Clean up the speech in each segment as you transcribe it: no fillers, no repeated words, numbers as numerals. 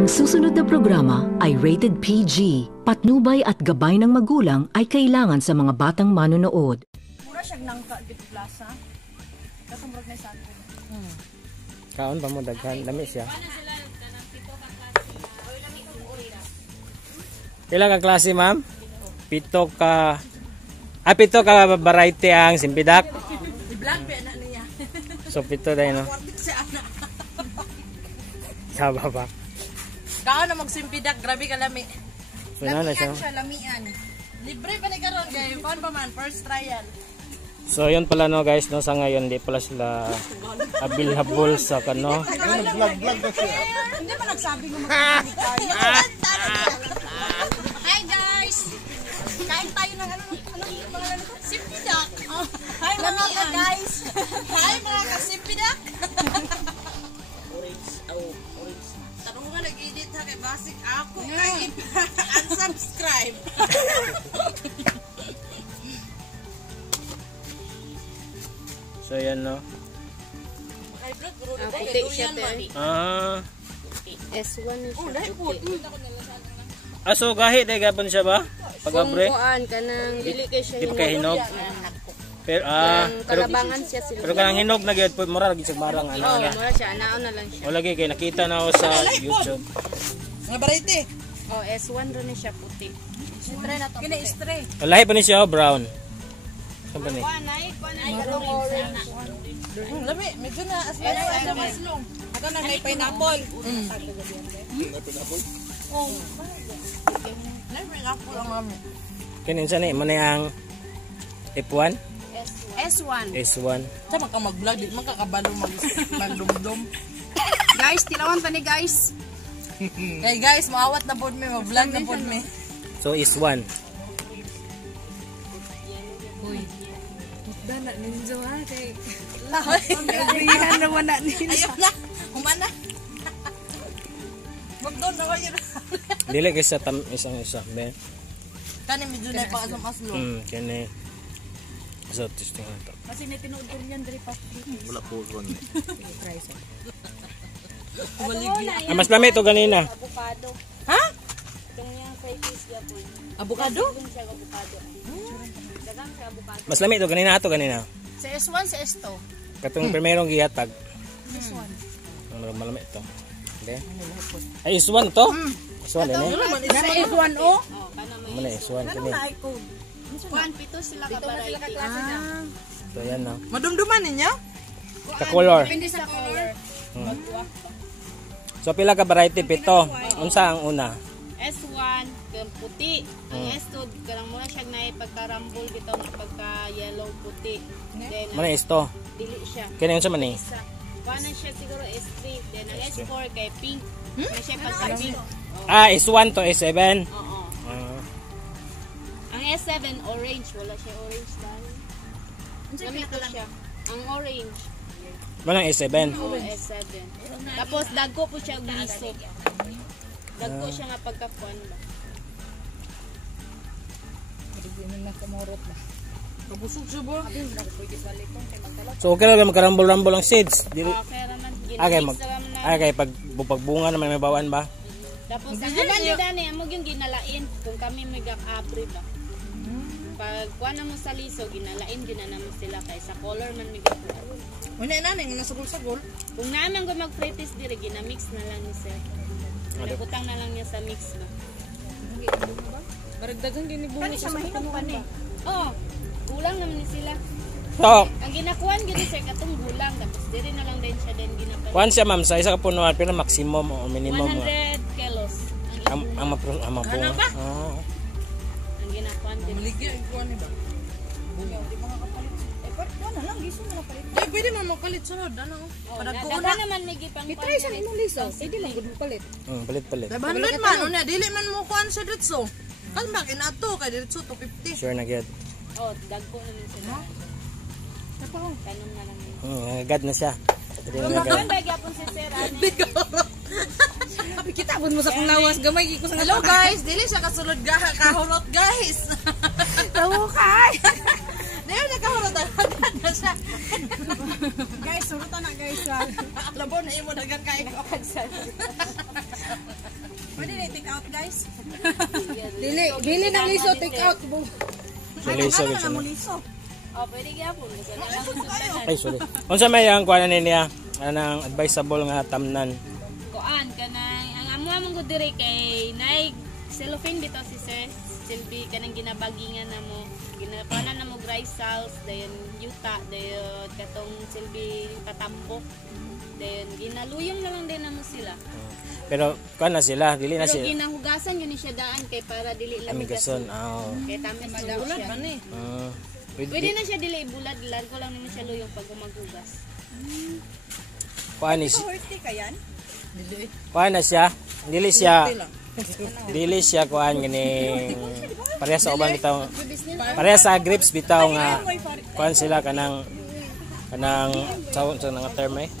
Ang susunod na programa ay rated PG. Patnubay at gabay ng magulang ay kailangan sa mga batang manonood. Mura siyang nangka dito plaza. Kasumrog na sa akin. Kaon pa mo daghan, lami siya. Pila ka klase, ma'am? Pito ka variety ang simpidak. I-vlog pa na niya. So pito dai no. Saba ba? Kao na magsimpidak, grabe ka lami. So na siya. Lamian. Libre pa ni karon kay kon pa man first trial. So yun pala no guys, no, sa ngayon di pala sila abilhabol sa kano. Vlog na siya. Hindi pa nagsabi ng magkakalit tayo. Hi guys. Kain tayo ng ano simpidak. Hi mga guys. Hi mga kasimpidak. Orange. Tanong nga nag-edit ha kay basic ako kay unsubscribe. So yan no. Puti siya S1 na siya. Aso gahi day gapon siya ba? Pagabre. Kuan kanang dili kay siya Di kay hinog. Pero kalabangan siya sila. pero kanang hinog na gyud mura lagi sa marang ano Oh, na. mura siya anaon na lang siya. Wala kay nakita na ako sa YouTube. Nga variety. Oh, S1 ro ni siya puti. Stray na to. Kini stray. Lahi pa ni siya brown. Saan ba ni? Kuan ay katong orange. Lami, medyo na aslong. Ako na may pineapple. Oh. May pineapple ang mami. Kinin sa ni mo na ang F1? S1. S1. Sama ka mag-vlog, di man kakabalo magdumdum. Guys, tilawan ta ni guys. Kay guys, maawat na pod mi, mag-vlog na pod mi. So is 1. Dana ninjo ha kay Lahat naman na nila. Ayun na, humana. Magdoon na kayo na. Dili kay sa isang isa. Be. Kani medyo na pa asam-aslo. Kani. So testing to. Kasi may tinuod ko niyan diri pa. Wala po ron. Baligya. Mas lami to ganina. avocado. Ha? Itong yang kay kiss yapon. Avocado? Dun siya avocado. Dagang siya avocado. Mas lami to ganina ato ganina. Sa S1, sa S2. Katong primerong gihatag. S1. Ano malami to. Okay. Ay is 1 to. Is 1 ni. Sa S1 o? Oh, kana may Muna is 1 kini. kuan pito sila ka variety. So yan no. Madumduman ninyo? Ka color. Depende sa color. So pila ka variety pito. Unsa ang una? S1 kang puti. Ang S2 karang mura siya na pagkarambol bitaw pagka yellow puti. Then Muna is to. dili siya. Kini unsa man ni? Isa. Kuan na siya siguro S3. Then ang S4 kay pink. Na siya pagka pink. Ah, is 1 to is 7. Oo. Ah. Ang S7 orange, wala siya orange dahil. Gamito siya. Ang orange. Manang is 7. Oo, S7. Tapos dagko po siya gulisok. Dagko siya nga pagkakuan ba. Kabusog siya ba? So okay lang makarambol-rambol ang seeds. Dili Kaya naman agay ginamix mag naman na. agay pagbunga naman may bawaan ba? Tapos ang hanan dani amo yung ginalain kung kami may gak-abri ba. Pag kuan na mo sa liso ginalain ginanamo sila kay sa color man may gak-abri. Una na nang nasagol-sagol. Kung naman ko mag-practice dire ginamix na lang ni sir. Nagutang na lang niya sa mix ba. Maragdagan din ni bunga sa mahinog pa ni. Oh, gulang naman ni sila. So, Ang ginakuan gid sir katong gulang tapos dire na lang din siya din ginapay. kuan siya ma'am sa isa ka punuan pero maximum o minimum 100 kilos. ang bunga. Oh. Ang ginakuan din. Maligya ang kuha ni ba? Di mga kapalit. Eh, na lang, giso mo na palit. Di, pwede man magpalit sunod. Ano? Padagkuhan Daga na. naman may gipang kuan. Try sa imong liso. Pwede lang gud palit. Palit-palit. 500 man, unya dili man mo kuan sa ditso. Kalma kinato kay ditso 250. Sure na gyud. Oh, dagko na din sila. Tanong na lang yun. Agad na siya. Kuan ba gyapon si Sir ani? Kita mo sa kung lawas gamay ko sa hello guys, dili siya kasulod kahurot guys. Tawo kay. Dili na kahurot na siya. Guys, surot na guys. Labo na imo dagan kay Pwede na take out, guys. Bili ng liso, take out. So liso Ano gyud na mo siya. liso? Oh, pwede gyapon. Kasi Ay sorry. Unsa may ang kuan niya? Anang advisable nga tamnan. kuan kanay ang amo among ko dire kay nay cellophane bitaw si Sir Silvi kanang ginabagingan namo ginapanan namo dry sauce dayon yuta dayon katong Silvi patambok dayon ginaluyong na lang din namo sila Pero kuan na sila, dili na pero siya. ginahugasan yun ni siya daan kay para dili lang Amigason. kay tamis na Bulat siya man eh. pwede na siya dili bulad largo lang naman siya luyong pag maghugas Kuan is Horty ka yan? kuan na siya. Dili siya kuan gani pareha sa uban bitaw. Pareha sa grapes bitaw nga kuan sila kanang sa nga term eh.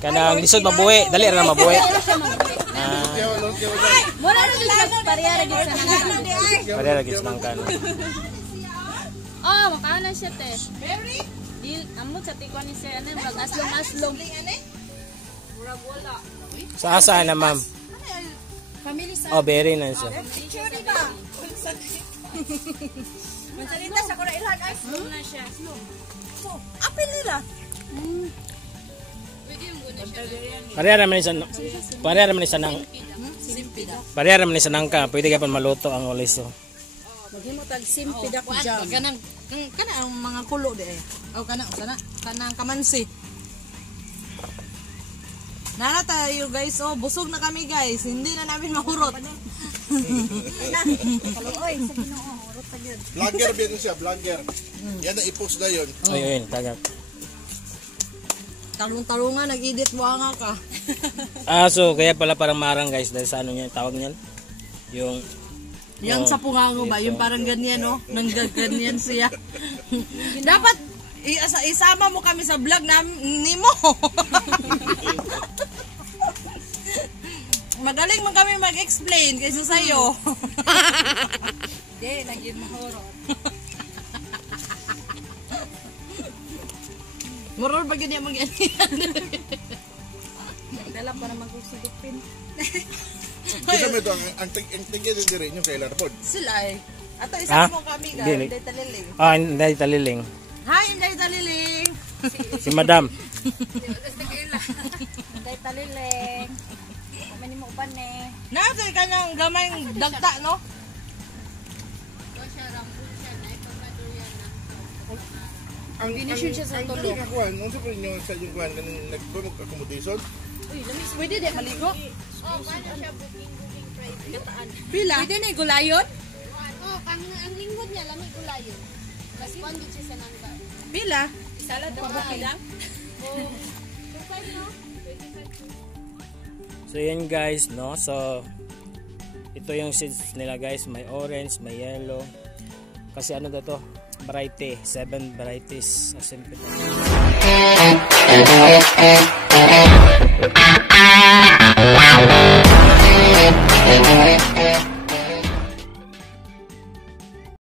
Kanang lisod mabuhi, dali ra mabuhi. mura na siya pareha ra gyud sa nangka Pareha ra gyud nang kan. oh makaon na siya te Dil, amo sa tikwan ni Sir ano bag aslong. Murag wala. Sa asa na ma'am? Family sa... Oh, berry na siya. Picture ba? Mansalita sa kura ilan ay Slow na siya. apil nila. Pareha naman sa nang pareha naman sa nangka, pwede ka pa maluto ang oliso. Maghimo tag simpid ako jam. Kanang ang mga kulo de eh. O kanang kamansi. Nana tayo guys, oh busog na kami guys. Hindi na namin mahurot. Vlogger ba siya? Vlogger. Yan na i-post na yun. Ayun, tagak. Talong-talungan, nag-edit wanga ka. So kaya pala parang marang guys dahil sa ano niya tawag niyan. Yung Yang sa pungango ba? Yung parang ganyan, no? Nang ganyan siya. Dapat isama mo kami sa vlog ni mo. Magaling mo kami mag-explain kaysa sa'yo. Hindi, naging mahoro. Moror ba ganyan mag-ganyan? Dala para mag-usagupin. Kita mo ito, ang tingin din rin yung kailan po. Sila eh. Ato isa Ha? mo kami Dili. guys. Inday Taliling. hindi taliling. Hi, Inday Taliling. Si Madam. Inday Taliling. Kami ni mo upan eh. Nasa kanyang gamay dagta, no? Ang finishin siya sa tulo. Ang kuhan, nung sa rin nyo sa yung kuhan, nagtunog accommodation. Pwede di maligo? Pila? Pwede na gulayon? Oh, ang lingkod niya lamig gulayon. Mas kuan gid siya sa nangka. Pila? Salad pa lang. So yan guys, no? So ito yung seeds nila guys, may orange, may yellow. Kasi ano daw to? Variety, 7 varieties. As in,